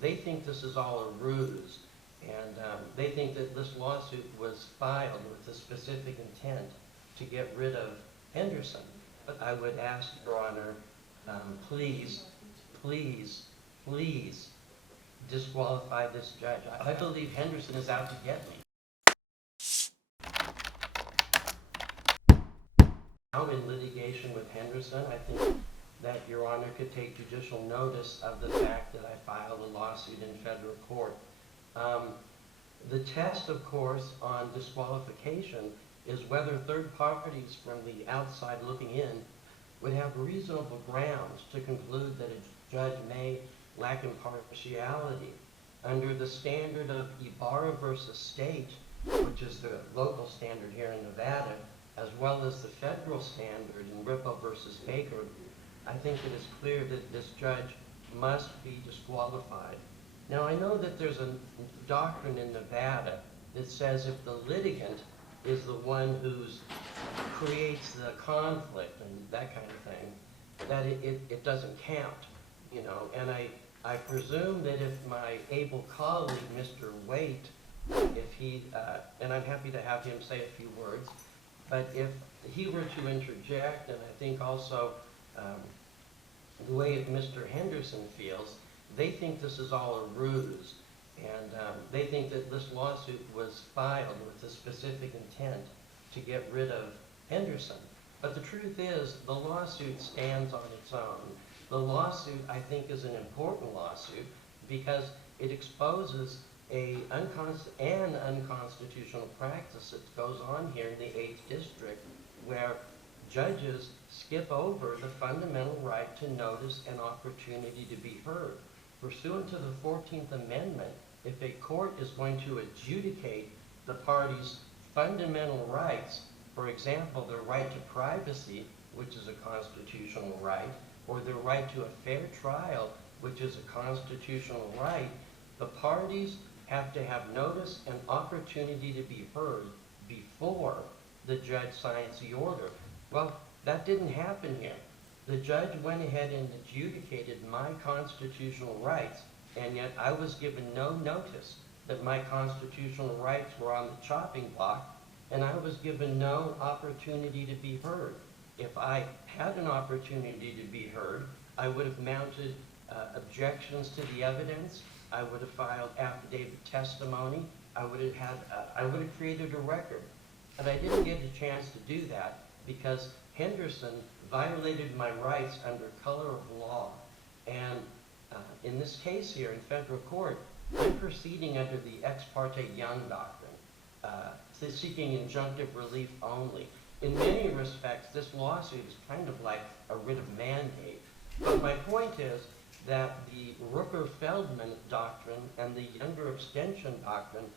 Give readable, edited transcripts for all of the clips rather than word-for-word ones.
they think this is all a ruse, and they think that this lawsuit was filed with a specific intent to get rid of Henderson. But I would ask, Your Honor, please, please, please disqualify this judge. I believe Henderson is out to get me. I'm in litigation with Henderson. I think that Your Honor could take judicial notice of the fact that I filed a lawsuit in federal court. The test, of course, on disqualification is whether third parties from the outside looking in would have reasonable grounds to conclude that a judge may lack impartiality. Under the standard of Ibarra versus State, which is the local standard here in Nevada, as well as the federal standard in Ripple versus Baker, I think it is clear that this judge must be disqualified. Now, I know that there's a doctrine in Nevada that says if the litigant is the one who creates the conflict and that kind of thing, that it doesn't count, you know. And I presume that if my able colleague, Mr. Waite, if he, and I'm happy to have him say a few words, but if he were to interject, and I think also the way Mr. Henderson feels, they think this is all a ruse, and they think that this lawsuit was filed with a specific intent to get rid of Henderson. But the truth is, the lawsuit stands on its own. The lawsuit, I think, is an important lawsuit because it exposes an unconstitutional practice that goes on here in the 8th District, where judges skip over the fundamental right to notice and opportunity to be heard. Pursuant to the 14th Amendment, if a court is going to adjudicate the party's fundamental rights, for example, their right to privacy, which is a constitutional right, or their right to a fair trial, which is a constitutional right, the parties have to have notice and opportunity to be heard before the judge signs the order. Well, that didn't happen here. The judge went ahead and adjudicated my constitutional rights, and yet I was given no notice that my constitutional rights were on the chopping block, and I was given no opportunity to be heard. If I had an opportunity to be heard, I would have mounted objections to the evidence. I would have filed affidavit testimony. I would have created a record. And I didn't get a chance to do that because Henderson violated my rights under color of law. And in this case here in federal court, I'm proceeding under the Ex parte Young doctrine, seeking injunctive relief only. In many respects, this lawsuit is kind of like a writ of mandate. But my point is that the Rooker-Feldman doctrine and the Younger abstention doctrine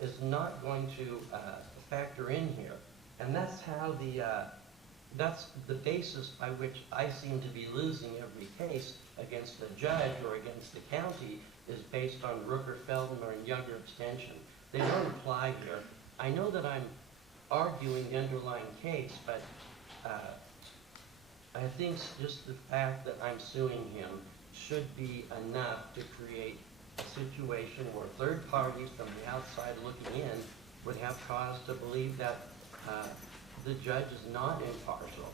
is not going to factor in here. And that's how that's the basis by which I seem to be losing every case against the judge or against the county is based on Rooker-Feldman or Younger abstention. They don't apply here. I know that I'm arguing the underlying case, but I think just the fact that I'm suing him should be enough to create a situation where third parties from the outside looking in would have cause to believe that the judge is not impartial.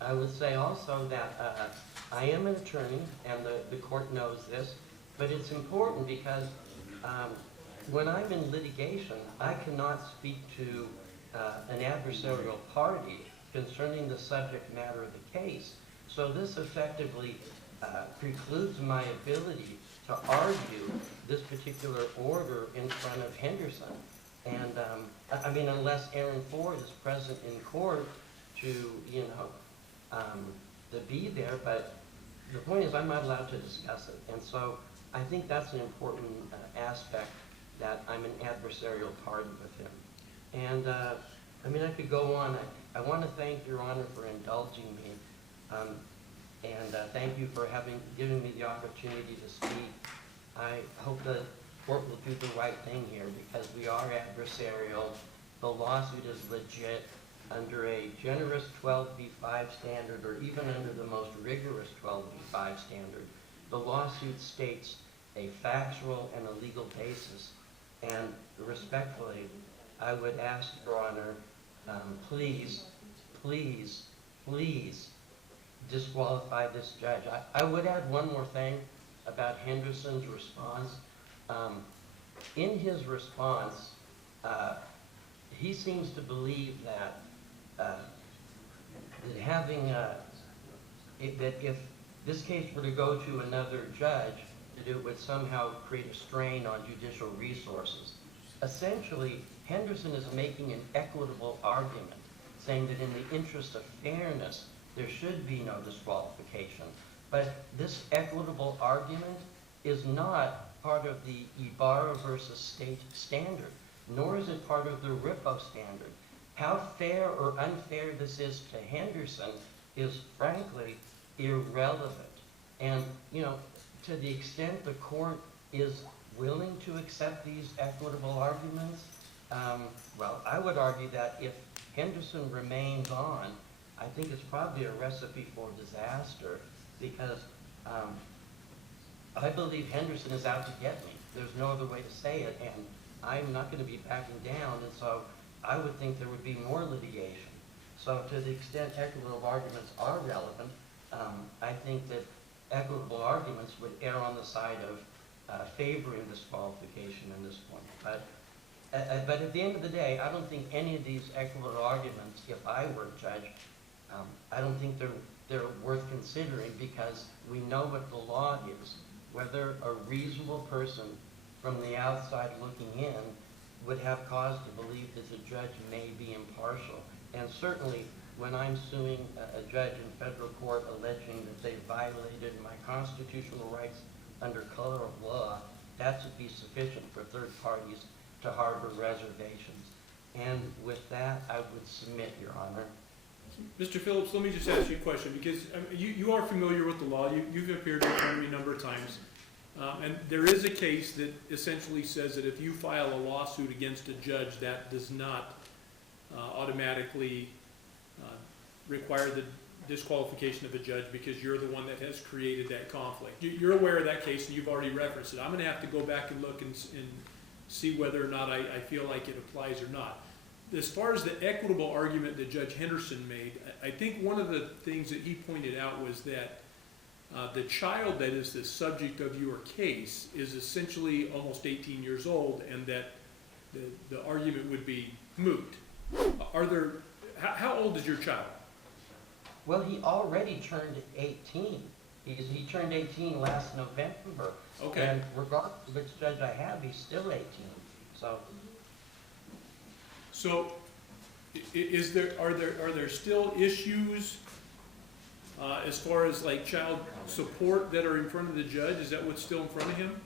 I would say also that I am an attorney, and the court knows this, but it's important because when I'm in litigation, I cannot speak to an adversarial party concerning the subject matter of the case. So this effectively precludes my ability to argue this particular order in front of Henderson. And I mean, unless Aaron Ford is present in court to, you know, to be there, but the point is I'm not allowed to discuss it. And so I think that's an important aspect, that I'm an adversarial party with him. And I mean, I could go on. I want to thank Your Honor for indulging me. And thank you for given me the opportunity to speak. I hope the court will do the right thing here because we are adversarial. The lawsuit is legit under a generous 12b-5 standard or even under the most rigorous 12b-5 standard. the lawsuit states a factual and a legal basis. And respectfully, I would ask, Your Honor, please, please, please disqualify this judge. I would add one more thing about Henderson's response. In his response, he seems to believe that that if this case were to go to another judge, that it would somehow create a strain on judicial resources. Essentially, Henderson is making an equitable argument, saying that in the interest of fairness, there should be no disqualification. But this equitable argument is not part of the Ibarra versus state standard, nor is it part of the RIPO standard. How fair or unfair this is to Henderson is frankly irrelevant. And, you know, to the extent the court is willing to accept these equitable arguments, well, I would argue that if Henderson remains on, I think it's probably a recipe for disaster, because I believe Henderson is out to get me. There's no other way to say it, and I'm not going to be backing down, and so I would think there would be more litigation. So to the extent equitable arguments are relevant, I think that equitable arguments would err on the side of favoring disqualification in this point. But at the end of the day, I don't think any of these equitable arguments, if I were a judge, I don't think they're worth considering, because we know what the law is. Whether a reasonable person from the outside looking in would have cause to believe that the judge may be impartial. And certainly, when I'm suing a judge in federal court alleging that they violated my constitutional rights under color of law, that should be sufficient for third parties to harbor reservations. And with that, I would submit, Your Honor. Mr. Phillips, let me just ask you a question, because you are familiar with the law. You've appeared in front of me a number of times. And there is a case that essentially says that if you file a lawsuit against a judge, that does not automatically require the disqualification of a judge, because you're the one that has created that conflict. You're aware of that case, and you've already referenced it. I'm going to have to go back and look and see whether or not I feel like it applies or not. As far as the equitable argument that Judge Henderson made, I think one of the things that he pointed out was that the child that is the subject of your case is essentially almost 18 years old, and that the argument would be moot. How old is your child? Well, he already turned 18. He turned 18 last November. Okay. And regardless of which judge I have, he's still 18. So are there still issues as far as like child support that are in front of the judge? Is that what's still in front of him?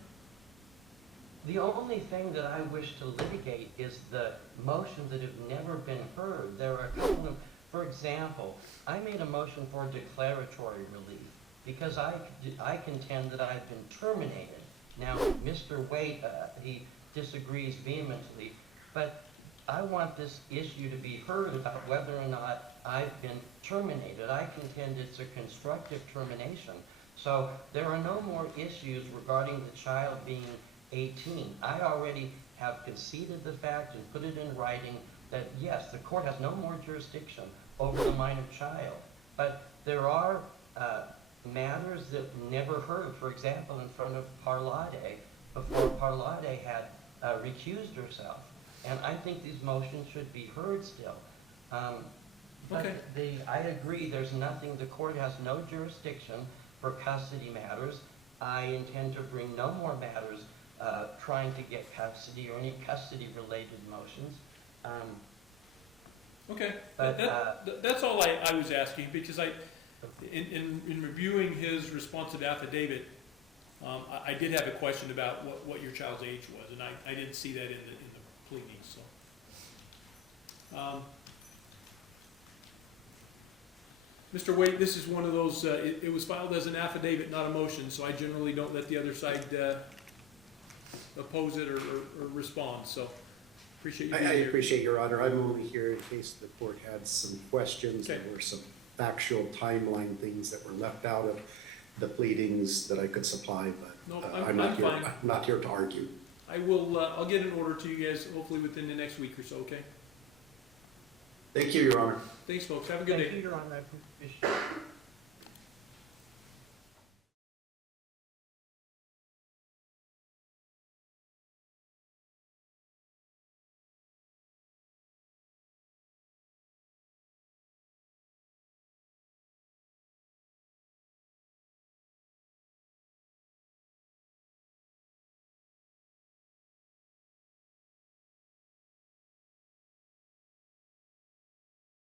the only thing that I wish to litigate is the motions that have never been heard. There are a couple of, for example, I made a motion for declaratory relief because I contend that I've been terminated. Now, Mr. Waite, he disagrees vehemently, but I want this issue to be heard about whether or not I've been terminated. I contend it's a constructive termination. So there are no more issues regarding the child being 18. I already have conceded the fact and put it in writing that yes, the court has no more jurisdiction over the minor child. But there are matters that never heard. For example, in front of Parlade, before Parlade had recused herself. And I think these motions should be heard still. Okay. I agree, there's nothing, the court has no jurisdiction for custody matters. I intend to bring no more matters trying to get custody or any custody-related motions. Okay, but, that's all I was asking, because in reviewing his responsive affidavit, I did have a question about what your child's age was, and I didn't see that in the pleadings. So, Mr. Waite, this is one of those. It was filed as an affidavit, not a motion, so I generally don't let the other side oppose it or respond. So. Appreciate you being here. I appreciate your honor. I'm only here in case the court had some questions. Okay. There were some factual timeline things that were left out of the pleadings that I could supply, but No, I'm not here, fine. I'm not here to argue. I will, I'll get an order to you guys hopefully within the next week or so, okay? Thank you, Your Honor. Thanks, folks. Have a good day. Thank you, Your Honor. I appreciate it.